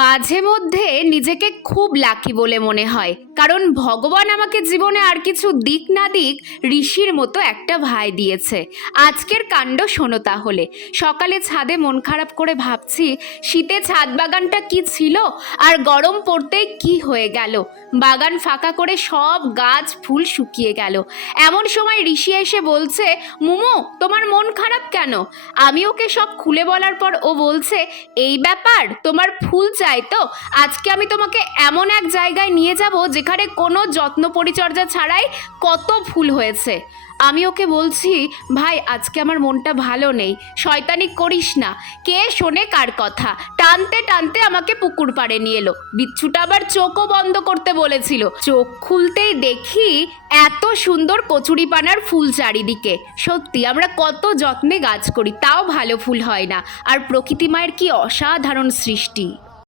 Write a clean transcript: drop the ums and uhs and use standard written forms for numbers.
মাঝে মধ্যে নিজেকে খুব লাকি বলে মনে হয়, কারণ ভগবান আমাকে জীবনে আর কিছু দিক না দিক ঋষির মতো একটা ভাই দিয়েছে। আজকের কাণ্ড শোনো তাহলে। সকালে ছাদে মন খারাপ করে ভাবছি শীতে ছাদ বাগানটা কি ছিল আর গরম পড়তেই কি হয়ে গেল। বাগান ফাঁকা করে সব গাছ ফুল শুকিয়ে গেল। এমন সময় ঋষি এসে বলছে, মুমু তোমার মন খারাপ কেন? আমি ওকে সব খুলে বলার পর ও বলছে, এই ব্যাপার, তোমার ফুল চাই তো? আজকে আমি তোমাকে এমন এক জায়গায় নিয়ে যাব যেখানে কোনো যত্ন পরিচর্যা ছাড়াই কত ফুল হয়েছে। আমি ওকে বলছি, ভাই আজকে আমার মনটা ভালো নেই, শয়তানি করিস না। কে শোনে কার কথা? টানতে টানতে আমাকে পুকুর পাড়ে নিয়ে এলো। বিচ্ছুটা আবার চোখও বন্ধ করতে বলেছিল। চোখ খুলতেই দেখি এত সুন্দর কচুরিপানার ফুল চারিদিকে। সত্যি আমরা কত যত্নে গাছ করি, তাও ভালো ফুল হয় না। আর প্রকৃতি মায়ের কি অসাধারণ সৃষ্টি।